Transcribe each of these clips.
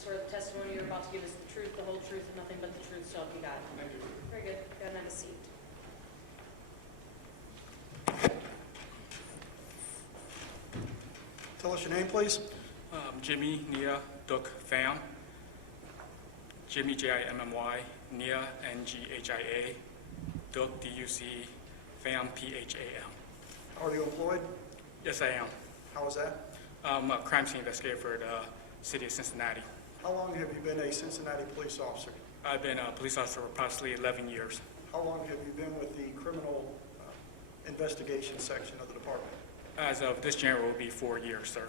swear the testimony you're about to give is the truth, the whole truth, and nothing but the truth, so help you God? Thank you. Very good. Go ahead and have a seat. Tell us your name, please. Jimmy Nghia Duc Pham. Jimmy, J-I-M-M-Y, Nghia, N-G-H-I-A, Duc, D-U-C, Pham, P-H-A-M. Are you employed? Yes, I am. How is that? I'm a crime scene investigator for the city of Cincinnati. How long have you been a Cincinnati police officer? I've been a police officer for approximately 11 years. How long have you been with the criminal investigation section of the department? As of this January, it will be 4 years, sir.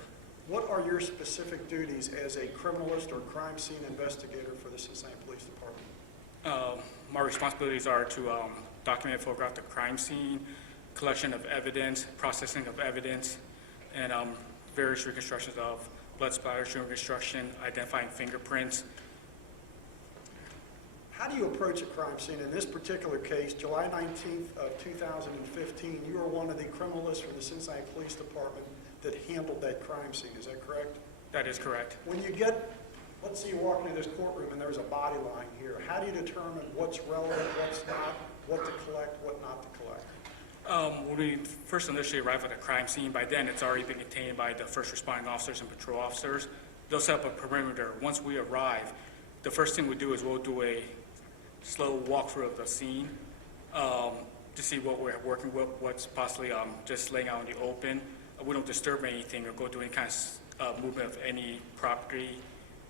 What are your specific duties as a criminalist or crime scene investigator for the Cincinnati Police Department? My responsibilities are to document and photograph the crime scene, collection of evidence, processing of evidence, and various reconstructions of blood splatters, reconstruction, identifying fingerprints. How do you approach a crime scene? In this particular case, July 19th of 2015, you are one of the criminalists from the Cincinnati Police Department that handled that crime scene. Is that correct? That is correct. When you get, let's say you walk into this courtroom and there's a body lying here, how do you determine what's relevant, what's not, what to collect, what not to collect? When we first initially arrive at a crime scene, by then it's already been contained by the first responding officers and patrol officers. They'll set up a perimeter. Once we arrive, the first thing we do is we'll do a slow walkthrough of the scene to see what we're working with, what's possibly just laying out in the open. We don't disturb anything or go do any kind of movement of any property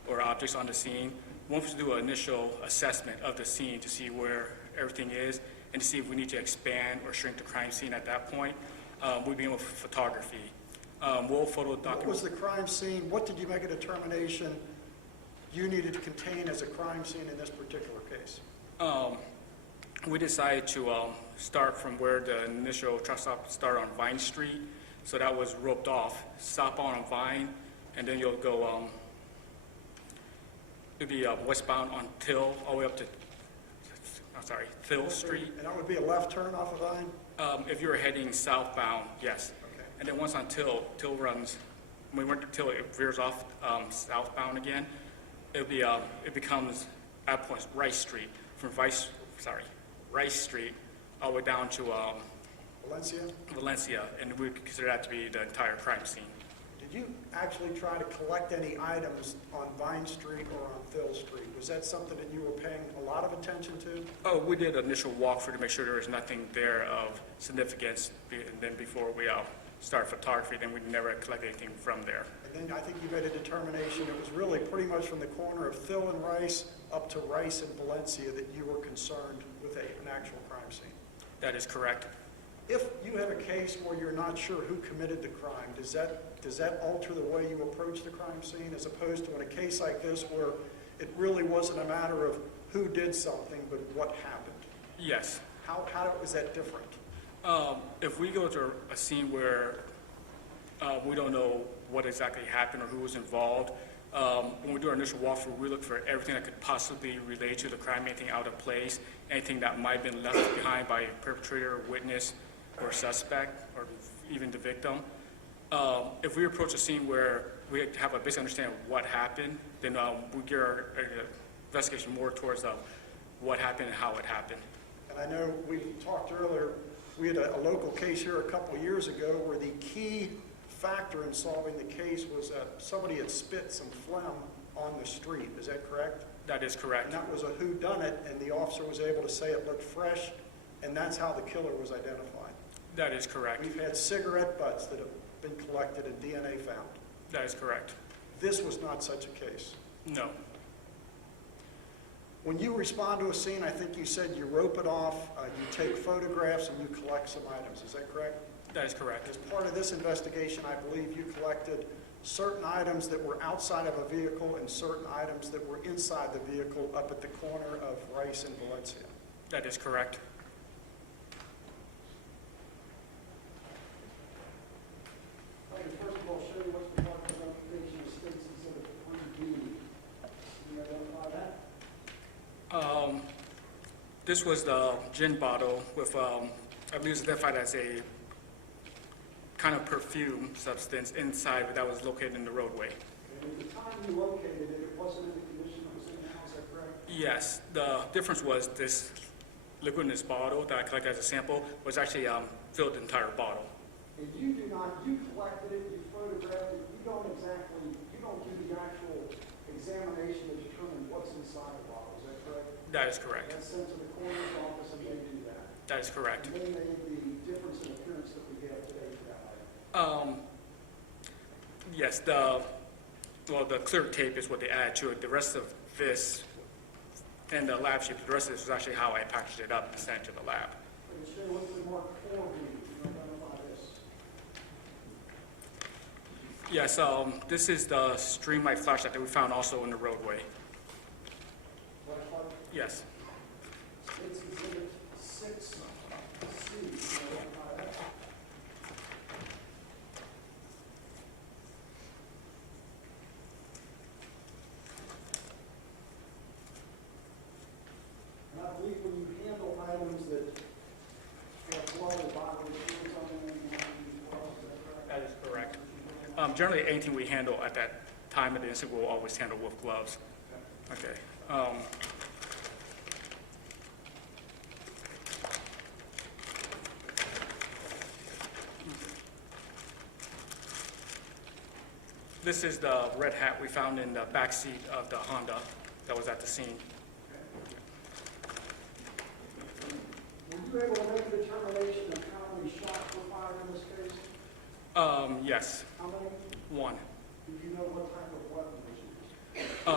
or objects on the scene. Once we do an initial assessment of the scene to see where everything is and to see if we need to expand or shrink the crime scene at that point, we begin with photography. We'll photo document. What was the crime scene? What did you make a determination you needed to contain as a crime scene in this particular case? We decided to start from where the initial truck stop started on Vine Street. So that was roped off, stop on Vine, and then you'll go, it'll be westbound on Till, all the way up to, Thill Street. And that would be a left turn off of Vine? If you're heading southbound, yes. Okay. And then once on Till runs, when we went to Till, it veers off southbound again. It'll be, it becomes, at points, Rice Street, from Rice Street, all the way down to Valencia, and we consider that to be the entire crime scene. Did you actually try to collect any items on Vine Street or on Thill Street? Was that something that you were paying a lot of attention to? Oh, we did an initial walkthrough to make sure there was nothing there of significance, and then before we start photography, then we never collect anything from there. And then I think you made a determination it was really pretty much from the corner of Thill and Rice up to Rice and Valencia that you were concerned with an actual crime scene. That is correct. If you have a case where you're not sure who committed the crime, does that alter the way you approach the crime scene as opposed to in a case like this where it really wasn't a matter of who did something but what happened? Yes. How is that different? If we go to a scene where we don't know what exactly happened or who was involved, when we do our initial walkthrough, we look for everything that could possibly relate to the crime, anything out of place, anything that might have been left behind by a perpetrator, witness, or suspect, or even the victim. If we approach a scene where we have a basic understanding of what happened, then we gear our investigation more towards what happened and how it happened. And I know we talked earlier, we had a local case here a couple of years ago where the key factor in solving the case was that somebody had spit some phlegm on the street. Is that correct? That is correct. And that was a whodunit, and the officer was able to say it looked fresh, and that's how the killer was identified. That is correct. We've had cigarette butts that have been collected and DNA found. That is correct. This was not such a case. No. When you respond to a scene, I think you said you rope it off, you take photographs, and you collect some items. Is that correct? That is correct. As part of this investigation, I believe you collected certain items that were outside of a vehicle and certain items that were inside the vehicle up at the corner of Rice and Valencia. That is correct. I can first of all show you what's part of the application of states exhibit 3B. Can you identify that? This was the gin bottle with, I believe it was identified as a kind of perfume substance inside that was located in the roadway. And at the time you located it, it was wasn't in the condition it was in now, is that correct? Yes, the difference was this liquid in this bottle that I collected as a sample was actually filled the entire bottle. And you do not, you collected it, you photographed it, you don't do the actual examination to determine what's inside the bottle, is that correct? That is correct. That's sent to the coroner's office and they do that. That is correct. And they made the difference in appearance that we have today for that item. Yes, the clear tape is what they added to it. The rest of this and the lab sheet, the rest of this was actually how I packaged it up and sent it to the lab. But it should look more 4B, you identify this. Yes, this is the streamlight flashlight that we found also in the roadway. Flashlight? Yes. It's exhibit 6C, you identify that? And I believe when you handle items that have blood or bodily fluids on them, you have to use gloves, is that correct? That is correct. Generally, anything we handle at that time of the incident, we'll always handle with gloves. Okay. This is the red hat we found in the back seat of the Honda that was at the scene. Were you able to make a determination of how many shots were fired in this case? Yes, How many? one. Did you know what type of weapon was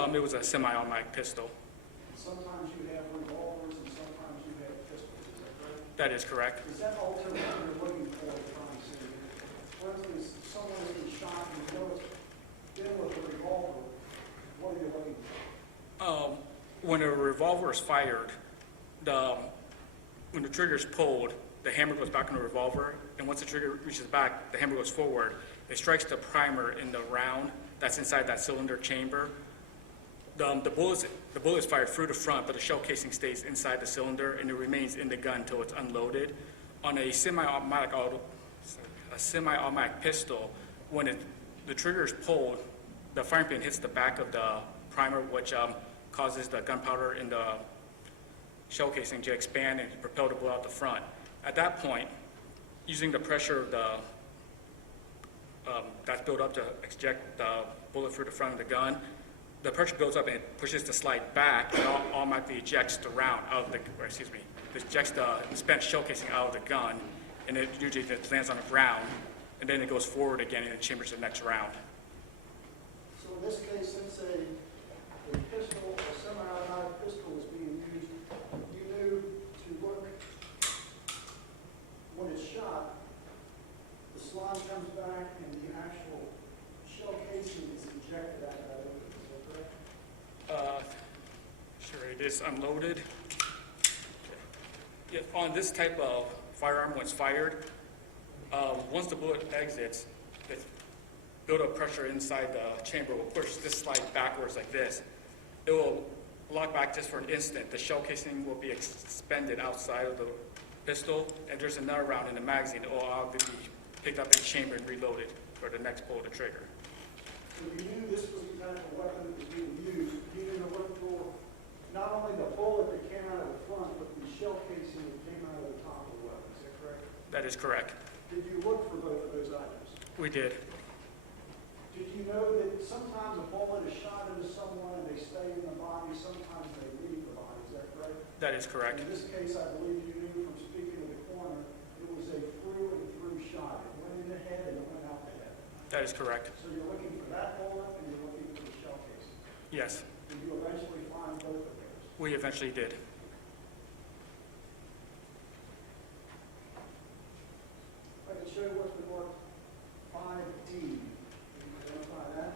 used? It was a semi-automatic pistol. Sometimes you have revolvers and sometimes you have pistols, is that correct? That is correct. Does that alter what you're looking for at the crime scene? For instance, someone has been shot and you know it's been with a revolver, what are you looking for? When a revolver is fired, when the trigger is pulled, the hammer goes back in the revolver, and once the trigger reaches back, the hammer goes forward. It strikes the primer in the round that's inside that cylinder chamber. The bullet is fired through the front, but the shell casing stays inside the cylinder, and it remains in the gun until it's unloaded. On a semi-automatic pistol, when the trigger is pulled, the firing pin hits the back of the primer, which causes the gunpowder in the shell casing to expand and propel the bullet out the front. At that point, using the pressure of the that's built up to eject the bullet through the front of the gun, the pressure builds up and it pushes the slide back and automatically ejects the round out of the, ejects the spent shell casing out of the gun, and it usually just lands on the ground, and then it goes forward again and it chambers the next round. So in this case, since a pistol, a semi-automatic pistol is being used, you knew to look, when it's shot, the slide comes back and the actual shell casing is ejected out of that opening, is that correct? Sure, it is unloaded. Yeah, on this type of firearm, when it's fired, once the bullet exits, the build-up pressure inside the chamber will push this slide backwards like this. It will lock back just for an instant. The shell casing will be expended outside of the pistol, and there's another round in the magazine that will automatically be picked up in the chamber and reloaded for the next pull of the trigger. So you knew this was the type of weapon that was being used. You knew to look for not only the bullet that came out of the front, but the shell casing that came out of the top of the weapon. Is that correct? That is correct. Did you look for both of those items? We did. Did you know that sometimes a bullet is shot into someone and they stay in the body, sometimes they leave the body? Is that correct? That is correct. In this case, I believe you knew from speaking to the coroner, it was a through and through shot. It went in the head and it went out the head. That is correct. So you're looking for that bullet and you're looking for the shell casing. Yes, Did you eventually find both of those? we eventually did. I can show you what's been marked 5D. Can you identify that?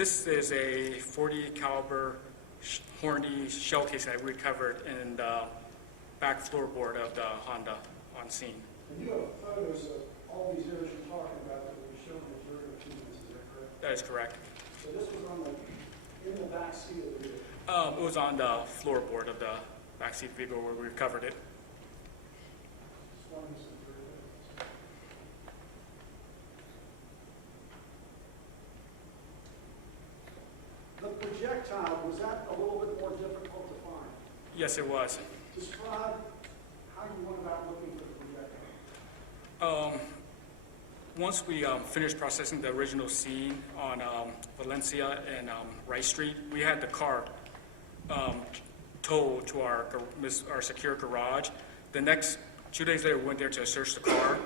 This is a .40 caliber Hornady shell case that we recovered in the back floorboard of the Honda on scene. And you have photos of all these areas you're talking about that were shown in the jury documents, is that correct? That is correct. So this was in the back seat of the vehicle? It was on the floorboard of the backseat vehicle where we recovered it. Just wanted to see the jury documents. The projectile, was that a little bit more difficult to find? Yes, it was. Describe how you went about looking for the projectile. Once we finished processing the original scene on Valencia and Rice Street, we had the car towed to our secure garage. The next 2 days later, we went there to search the car.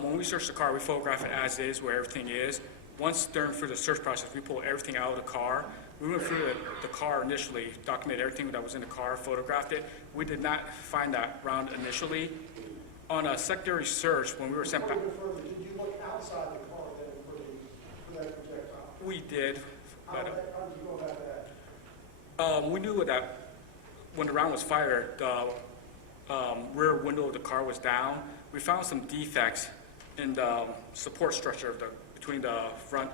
When we searched the car, we photographed it as is, where everything is. Once during through the search process, we pulled everything out of the car. We went through the car initially, documented everything that was in the car, photographed it. We did not find that round initially. On a secondary search, when we were sent back, Did you look outside the car then for that projectile? we did. How But, did you go about that? we knew that when the round was fired, the rear window of the car was down. We found some defects in the support structure of between the front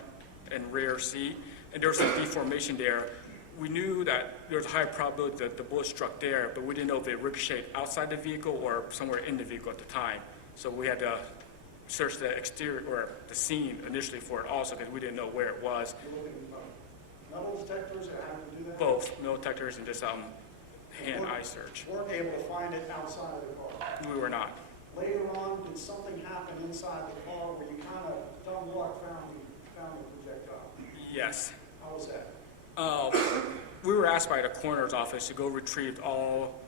and rear seat, and there was some deformation there. We knew that there was a high probability that the bullet struck there, but we didn't know if it ricocheted outside the vehicle or somewhere in the vehicle at the time. So we had to search the exterior or the scene initially for it also, because we didn't know where it was. You're looking at metal detectors that have to do that? Both metal detectors and just hand-eye search. You weren't able to find it outside of the car? We were not. Later on, did something happen inside the car where you kind of dumb luck found the projectile? Yes. How was that? We were asked by the coroner's office to go retrieve all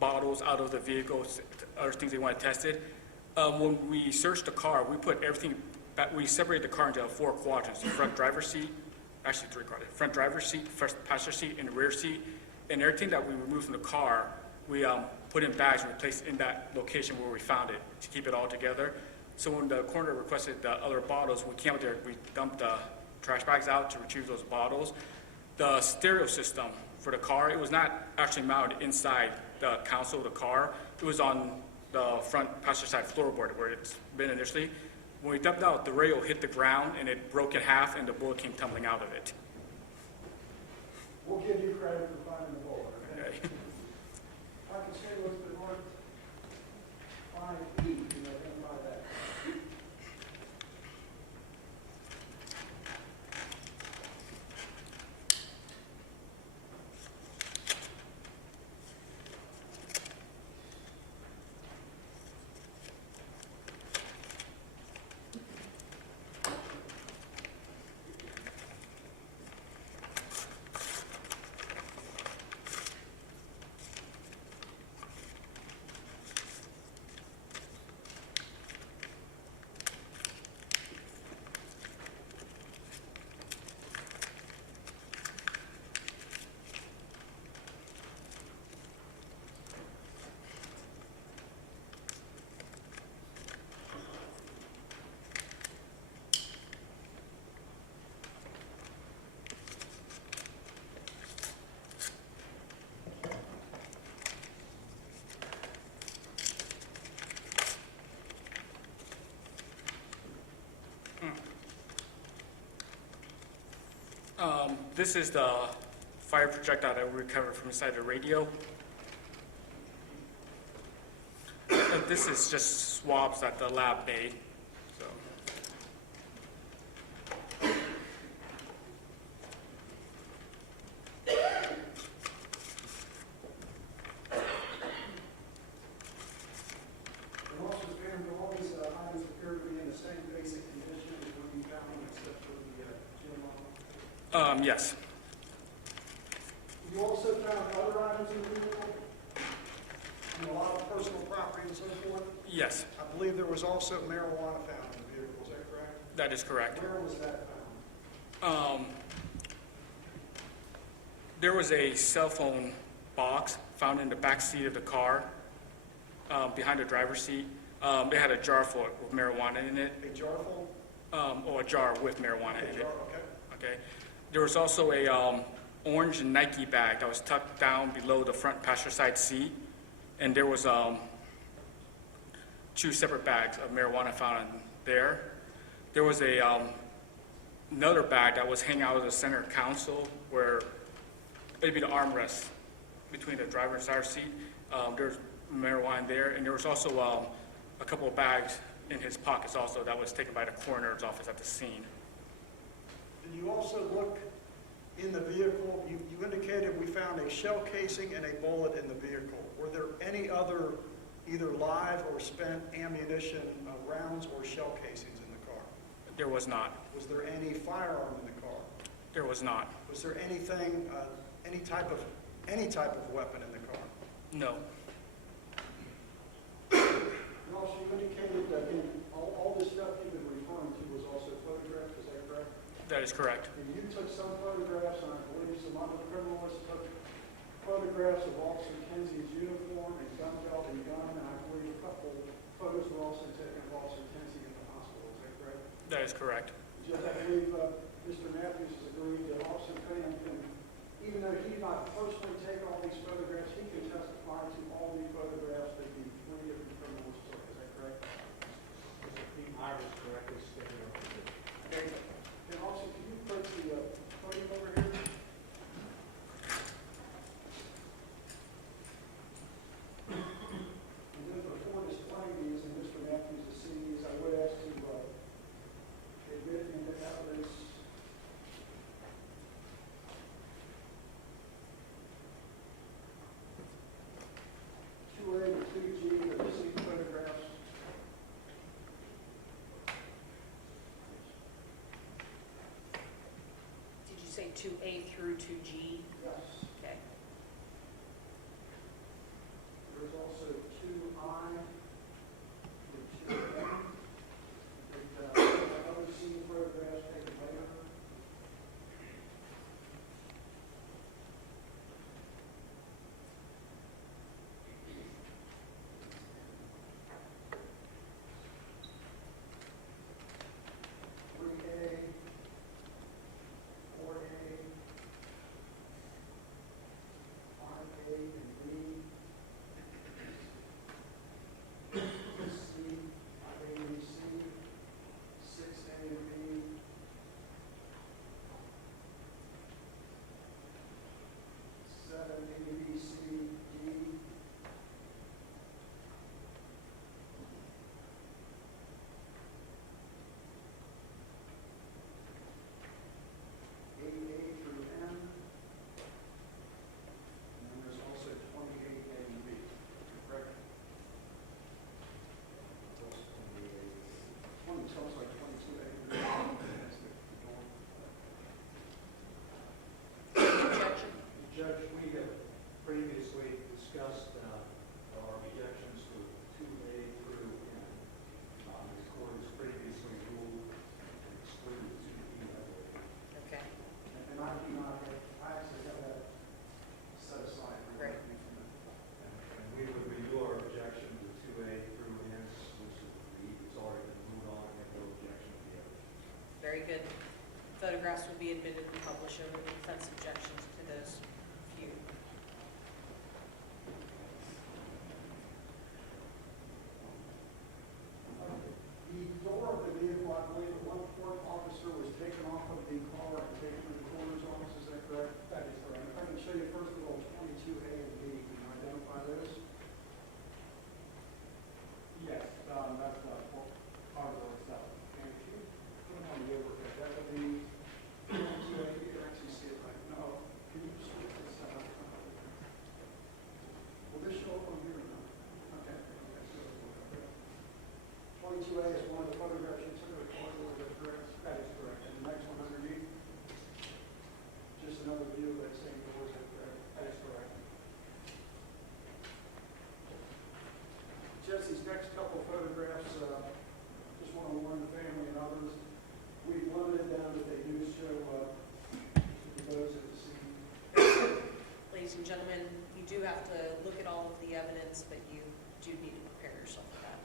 bottles out of the vehicle, other things they want tested. When we searched the car, we put everything back, we separated the car into 4 quadrants: the front driver's seat, actually 3 quadrants: front driver's seat, first passenger seat, and the rear seat. And everything that we removed from the car, we put in bags and replaced in that location where we found it to keep it all together. So when the coroner requested the other bottles, we came out there, we dumped the trash bags out to retrieve those bottles. The stereo system for the car, it was not actually mounted inside the console of the car. It was on the front passenger side floorboard where it's been initially. When we dumped out, the radio hit the ground and it broke in half and the bullet came tumbling out of it. We'll give you credit for finding the bullet, okay? Okay. I can say what's the north 5E, you identify that. This is the fire projectile that we recovered from inside the radio. And this is just swabs that the lab made. So. The officers found all these items appear to be in the same basic condition as when you found them, except for the gym model. Yes. You also found other items in the vehicle? And a lot of personal property and so forth? Yes, I believe there was also marijuana found in the vehicle, is that correct? that is correct. Where was that found? There was a cell phone box found in the back seat of the car, behind the driver's seat. It had a jar full with marijuana in it. A jar full? or a jar with marijuana in Jar, it. okay. Okay. There was also a orange Nike bag that was tucked down below the front passenger side seat, and there was 2 separate bags of marijuana found in there. There was another bag that was hanging out of the center console where it'd be the armrest between the driver and driver's seat. There's marijuana there, and there was also a couple of bags in his pockets also that was taken by the coroner's office at the scene. Did you also look in the vehicle? You indicated we found a shell casing and a bullet in the vehicle. Were there any other either live or spent ammunition, rounds or shell casings in the car? There was not. Was there any firearm in the car? There was not. Was there anything, any type of weapon in the car? No. And also, you indicated that all this stuff you've been referring to was also photographed, is that correct? That is correct. And you took some photographs, and I believe some other criminalists took photographs of Officer Kenzie's uniform and gun belt and gun, and I believe a couple photos were also taken of Officer Kenzie in the hospital, is that correct? That is correct. Just, I believe Mr. Matthews has agreed that Officer Pham can, even though he did not personally take all these photographs, he can testify to all the photographs that the 3 different criminals took, is that correct? I was correctly stated. Very good. And also, can you put the podium over here? And then before displaying these, and Mr. Matthews has seen these, I would ask to admit into evidence two A and 2G, the missing photographs. Did you say 2A through 2G? Yes. Okay. There's also 2I and 2N. Other scene photographs taken later. Sounds like 22A. Objection? Judge, we have previously discussed our objections to 2A through N. This court has previously ruled and excluded 2E, I believe. Okay. And I do not, I actually have that set aside. Great. And we would renew our objection to 2A through N, which is already been ruled on, and no objection to the other. Very good. Photographs will be admitted and published over the defense objections to those few. The door of the vehicle, I believe, at one point, officer was taken off of the car and taken to the coroner's office, is that correct? That is correct. If I can show you first of all 22A and B, can you identify those? Yes, that's the hardware itself. And if you put them on the overhead, that would be 22A, you can actually see it right now. Can you just look this up? Will this show up on here or not? Okay. So 22A is one of the photographs you took of the car, is that correct? That is correct. And the next one underneath? Just another view of that same door, is that correct? That is correct. Just these next couple photographs, just want to warn the family and others, we've limited them if they do show to those at the scene. Ladies and gentlemen, you do have to look at all of the evidence, but you do need to prepare yourself for that.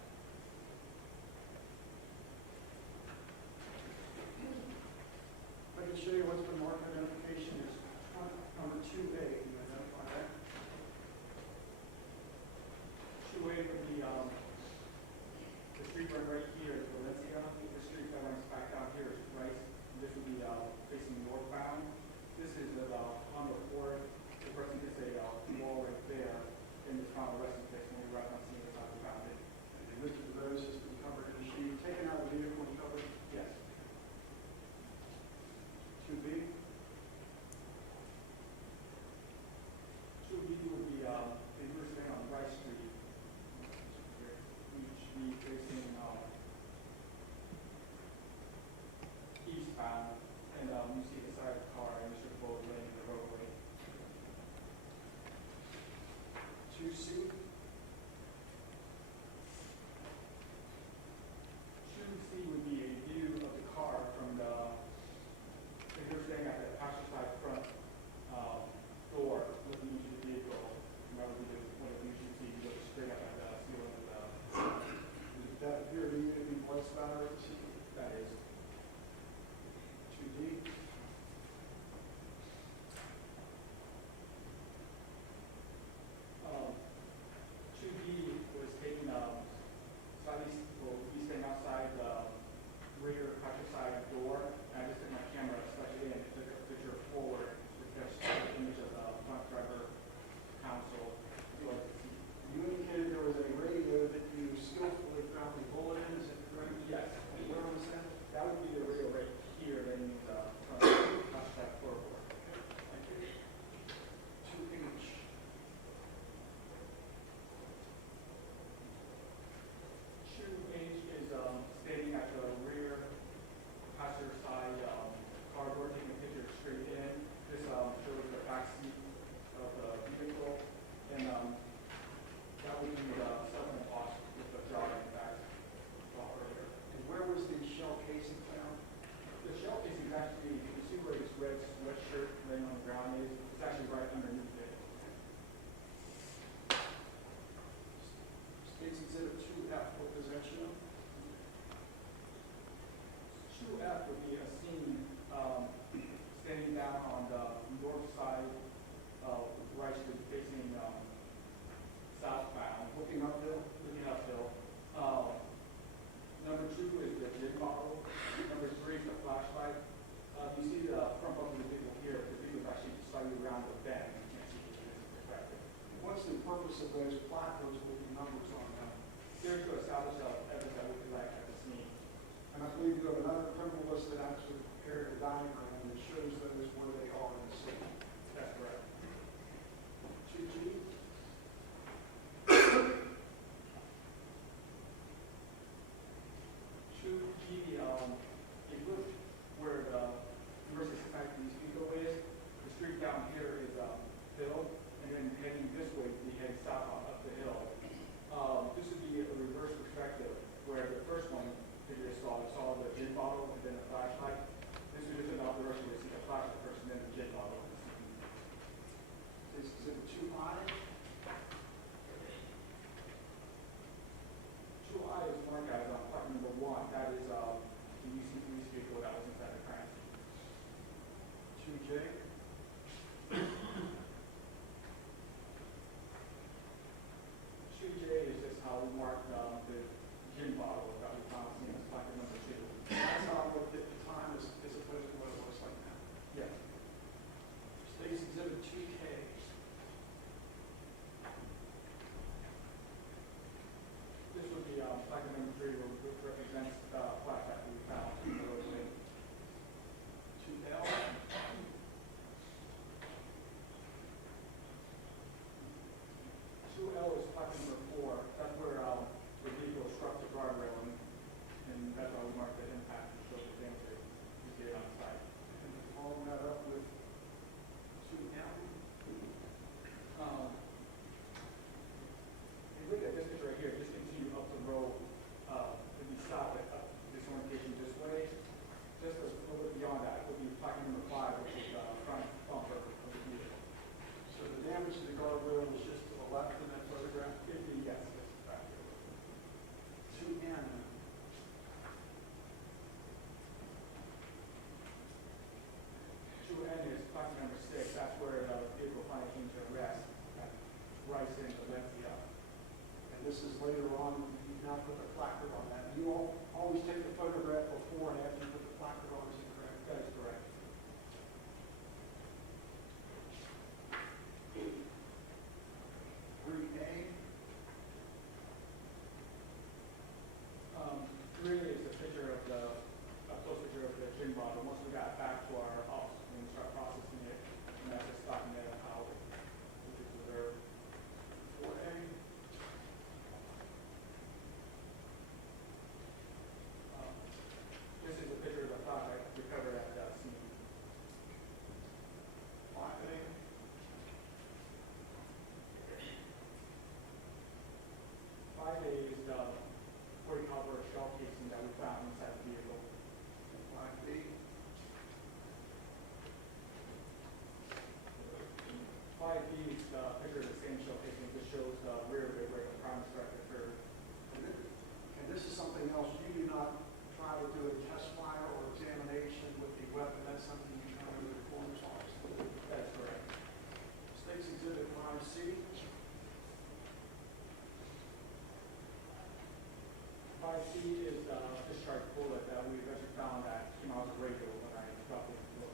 purpose of those placards with the numbers on them? They're to establish evidence that we collect at the scene. And I believe you have another criminalist that actually prepared a diagram that shows those where they are in the city. That's correct. 2G? It looks where the University of Cincinnati Police Department is. The street down here is hill, and then heading this way, we head south up the hill. This would be a reverse perspective, where the first one that you saw the gin bottle and then a flashlight. This would just about the rest of it, see the flashlight first and then the gin bottle. This is exhibit 2I. 2I is marked as part number 1. That is the UC police vehicle that was inside the crime scene. 2J? 2J is just how we marked the gin bottle that we found seen as plaque number 2. That's not what at the time is opposed to what it looks like now. Yes. State's exhibit 2K. This would be plaque number 3, which represents the plaque that we found in the roadway. 2L. 2L is plaque number 4. That's where the vehicle struck the guardrail, and that's why we marked the impact to show the damage we did on site. And following that up with 2M. If you look at this picture right here, just continue up the road, if you stop at this orientation this way, just a little bit beyond that would be plaque number 5, which is the front bumper of the vehicle. So the damage to the guardrail was just to the left in that photograph? Yes, back here. 2N. 2N is plaque number 6. That's where the vehicle finally came to rest at Rice and Valencia. And this is later on, you now put the placard on that. You always take the photograph before and after you put the placard on, is it correct? That is correct. 3A. 3 is a picture of a close picture of the gin bottle. Once we got back to our office and we start processing it, and that's just stopping there at Howard, which is reserved. 4A. This is a picture of the flashlight recovered at the scene. 5A. 5A is the 40 caliber shell casing that we found inside the vehicle. 5B. 5B is the picture of the same shell casing. This shows the rear of it where the crime strike occurred. And this is something else. You do not try to do a test fire or examination with the weapon. That's something you turn over to the coroner's office. That is correct. State's exhibit 5C. 5C is the discharge bullet that we eventually found that came out of the radio when I dropped it in the book.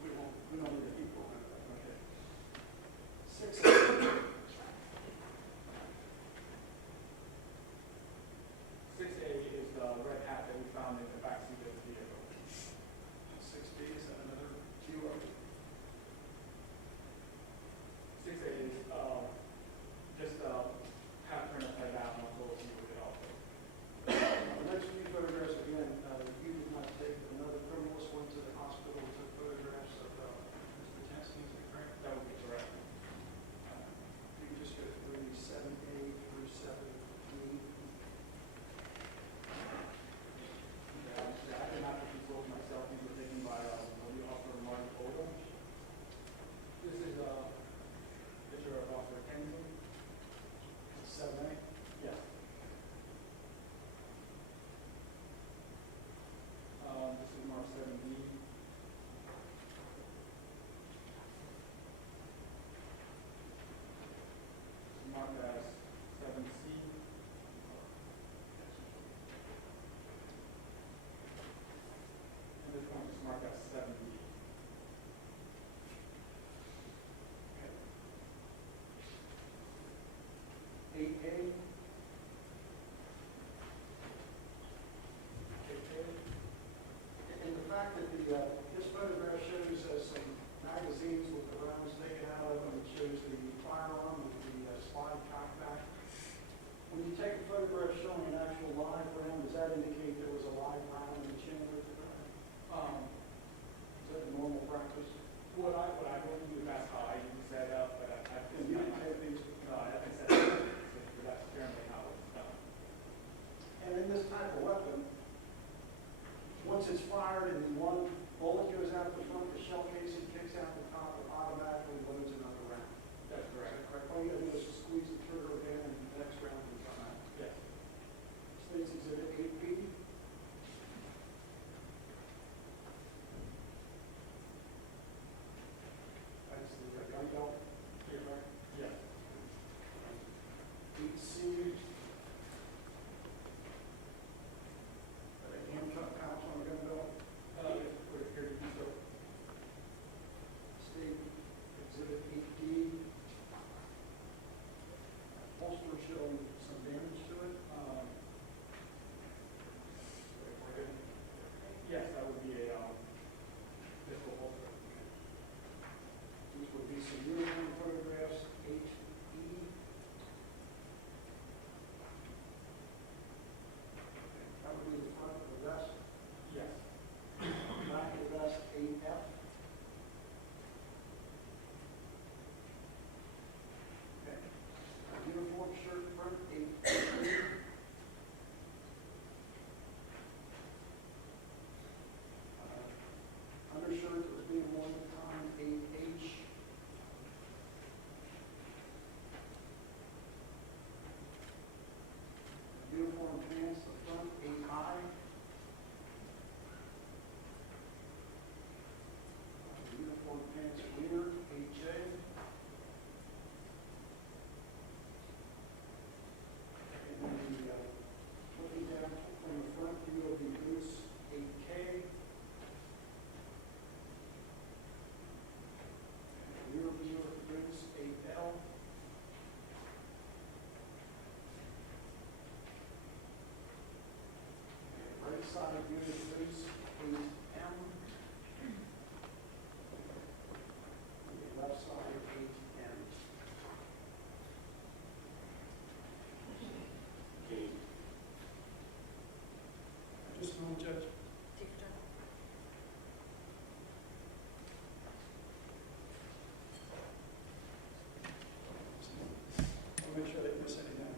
We don't need to keep going over that. Okay. 6A. 6A is the red hat that we found in the backseat of the vehicle. 6B, is that another kilo? 6A is just half turn upside down on close view of it also. The next few photographs, again, you did not take another criminalist went to the hospital and took photographs of Mr. Tensley, is that correct? That would be correct. showing some damage to it? Yes, that would be a pistol holster. These would be some uniform photographs, HE. That would be the front of the vest, Yes. back of the vest, 8F. Okay. Uniform shirt front, 8F. Undershirt that was being worn at the time, 8H. Uniform pants, the front, 8I. Uniform pants, rear, 8J. And then looking down from the front view of the boots, 8K. Rear view of the boots, 8L. Right side view of the boots, 8M. The left side, 8N. Just a moment, Judge. Take your time. I'll make sure I didn't miss anything.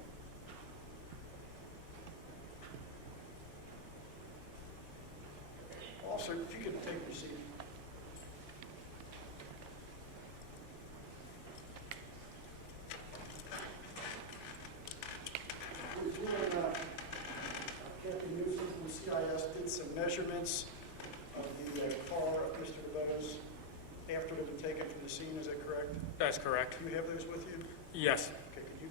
Officer, if you could take your seat. We're doing, Captain Newsom from the CIS did some measurements of the car of Mr. DeVos after it had been taken from the scene, is that correct? That's correct. Do you have those with you? Yes. Okay, could you?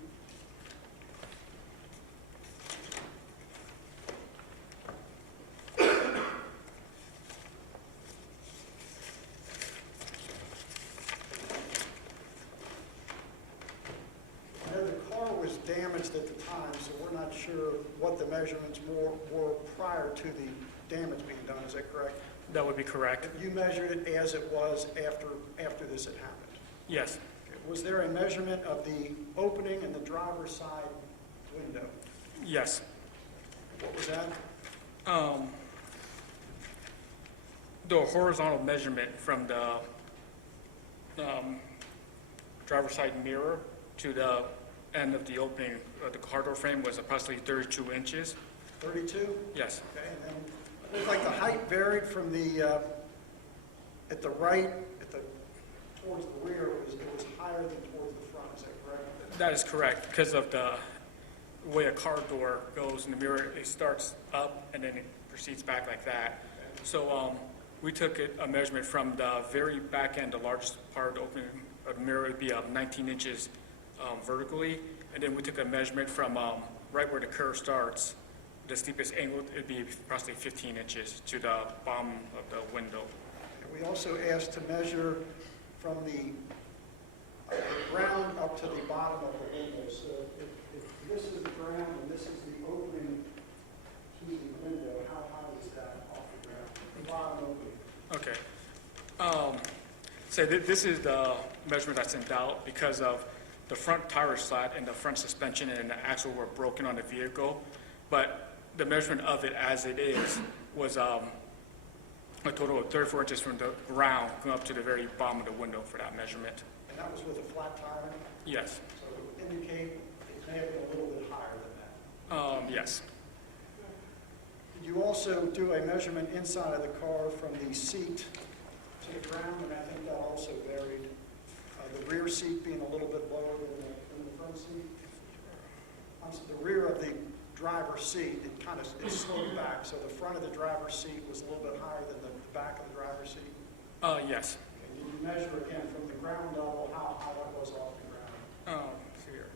I know the car was damaged at the time, so we're not sure what the measurements were prior to the damage being done, is that correct? That would be correct. You measured it as it was after this had happened? Yes. Okay. Was there a measurement of the opening in the driver's side window? Yes. What was that? The horizontal measurement from the driver's side mirror to the end of the opening of the car door frame was approximately 32 inches. 32? Yes. Okay, and then it looked like the height varied from the, at the right, towards the rear, it was higher than towards the front, is that correct? That is correct, because of the way a car door goes in the mirror, it starts up and then it proceeds back like that. So we took a measurement from the very back end, the largest part of the opening of the mirror would be 19 inches vertically, and then we took a measurement from right where the curve starts, the steepest angle, it'd be approximately 15 inches to the bottom of the window. And we also asked to measure from the ground up to the bottom of the window. So if this is the ground and this is the opening to the window, how high is that off the ground? The bottom opening. Okay. So this is the measurement that's in doubt because of the front tire slat and the front suspension and the axle were broken on the vehicle. But the measurement of it as it is was a total of 34 inches from the ground going up to the very bottom of the window for that measurement. And that was with a flat tire? Yes. So it would indicate it may have been a little bit higher than that. Yes. Did you also do a measurement inside of the car from the seat to the ground? And I think that also varied. The rear seat being a little bit lower than the front seat. The rear of the driver's seat, it sloped back. So the front of the driver's seat was a little bit higher than the back of the driver's seat. Yes. And did you measure again from the ground level how it was off the ground? Let's see here.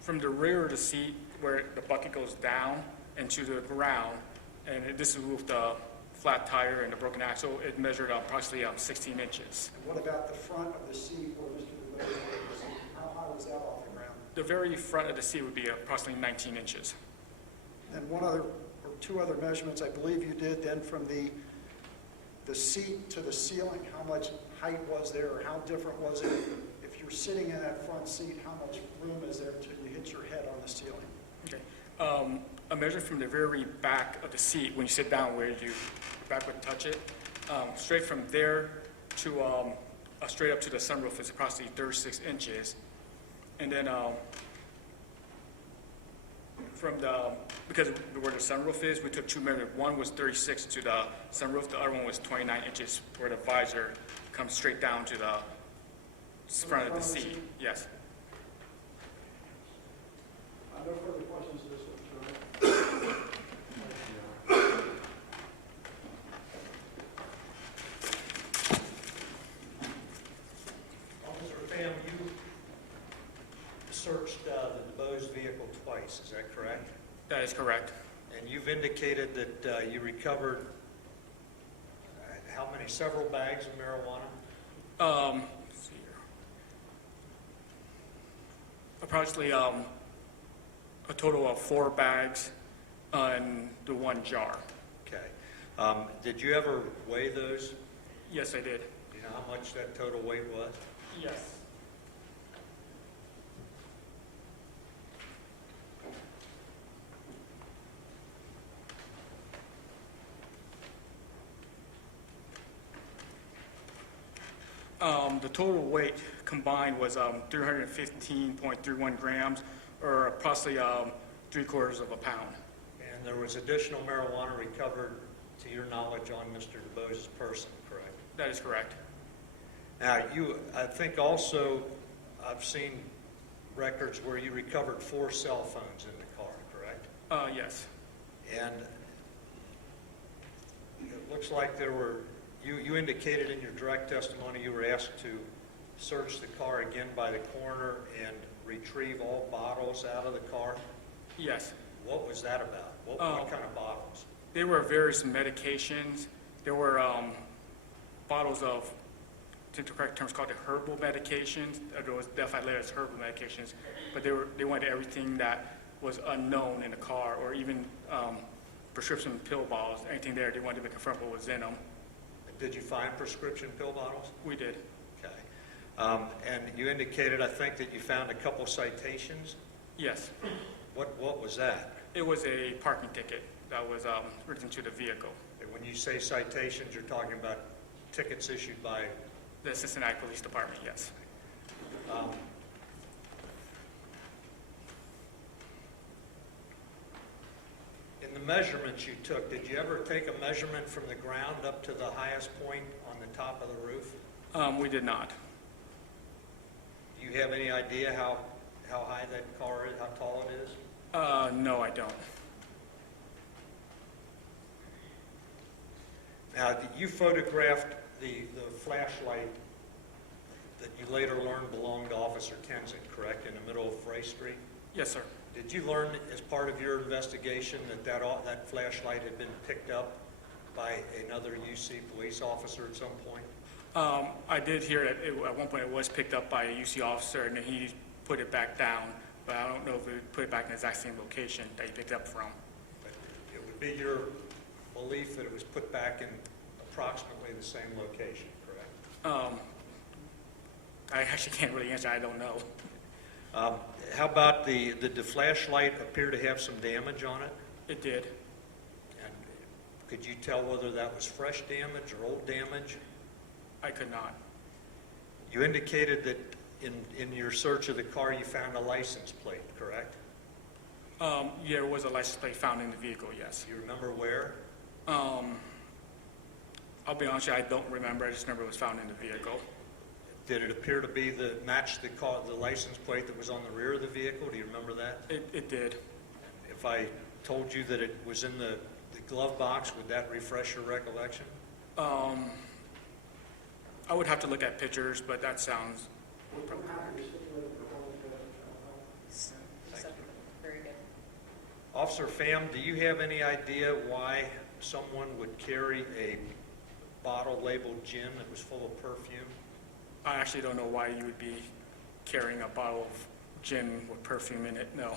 From the rear of the seat where the bucket goes down and to the ground, and this is with the flat tire and the broken axle, it measured approximately 16 inches. And what about the front of the seat where Mr. DeVos was? How high was that off the ground? The very front of the seat would be approximately 19 inches. And one other, or two other measurements I believe you did, then from the seat to the ceiling, how much height was there, or how different was it? If you're sitting in that front seat, how much room is there till you hit your head on the ceiling? Okay. A measure from the very back of the seat, when you sit down where your back would touch it, straight from there to straight up to the sunroof is approximately 36 inches. And then because where the sunroof is, we took two measurements. One was 36 to the sunroof, the other one was 29 inches where the visor comes straight down to the front of the seat. Yes. No further questions to this one, Officer Pham, you searched the DuBose vehicle twice, is that correct? That is correct. And you've indicated that you recovered, how many, several bags of marijuana? Let's see here. Approximately a total of 4 bags and the 1 jar. Okay. Did you ever weigh those? Yes, I did. Do you know how much that total weight was? Yes. The total weight combined was 315.31 grams, or approximately 3/4 of a pound. And there was additional marijuana recovered, to your knowledge, on Mr. DuBose's person, correct? That is correct. Now, I think also, I've seen records where you recovered 4 cell phones in the car, correct? Yes. And it looks like there were, you indicated in your direct testimony you were asked to search the car again by the coroner and retrieve all bottles out of the car. Yes. What was that about? What kind of bottles? There were various medications. There were bottles of, I think the correct term is called the herbal medications. There was definitely as herbal medications, but they wanted everything that was unknown in the car, or even prescription pill bottles, anything there. They wanted to confirm what was in them. Did you find prescription pill bottles? We did. Okay. And you indicated, I think, that you found a couple citations. Yes. What was that? It was a parking ticket that was written to the vehicle. And when you say citations, you're talking about tickets issued by... The Cincinnati Police Department, yes. In the measurements you took, did you ever take a measurement from the ground up to the highest point on the top of the roof? We did not. Do you have any idea how high that car is, how tall it is? No, I don't. Now, you photographed the flashlight that you later learned belonged to Officer Tenzin, correct, in the middle of Fray Street? Yes, sir. Did you learn as part of your investigation that flashlight had been picked up by another UC police officer at some point? I did hear that at one point it was picked up by a UC officer, and then he put it back down, but I don't know if he put it back in the exact same location that he picked it up from. But it would be your belief that it was put back in approximately the same location, correct? I actually can't really answer. I don't know. How about the flashlight appear to have some damage on it? It did. And could you tell whether that was fresh damage or old damage? I could not. You indicated that in your search of the car you found a license plate, correct? Yeah, there was a license plate found in the vehicle, yes. Do you remember where? I'll be honest with you, I don't remember. I just remember it was found in the vehicle. Did it appear to be match the license plate that was on the rear of the vehicle? Do you remember that? It did. If I told you that it was in the glove box, would that refresh your recollection? I would have to look at pictures, but that sounds... Very good. Officer Pham, do you have any idea why someone would carry a bottle labeled gin that was full of perfume? I actually don't know why you would be carrying a bottle of gin with perfume in it, no.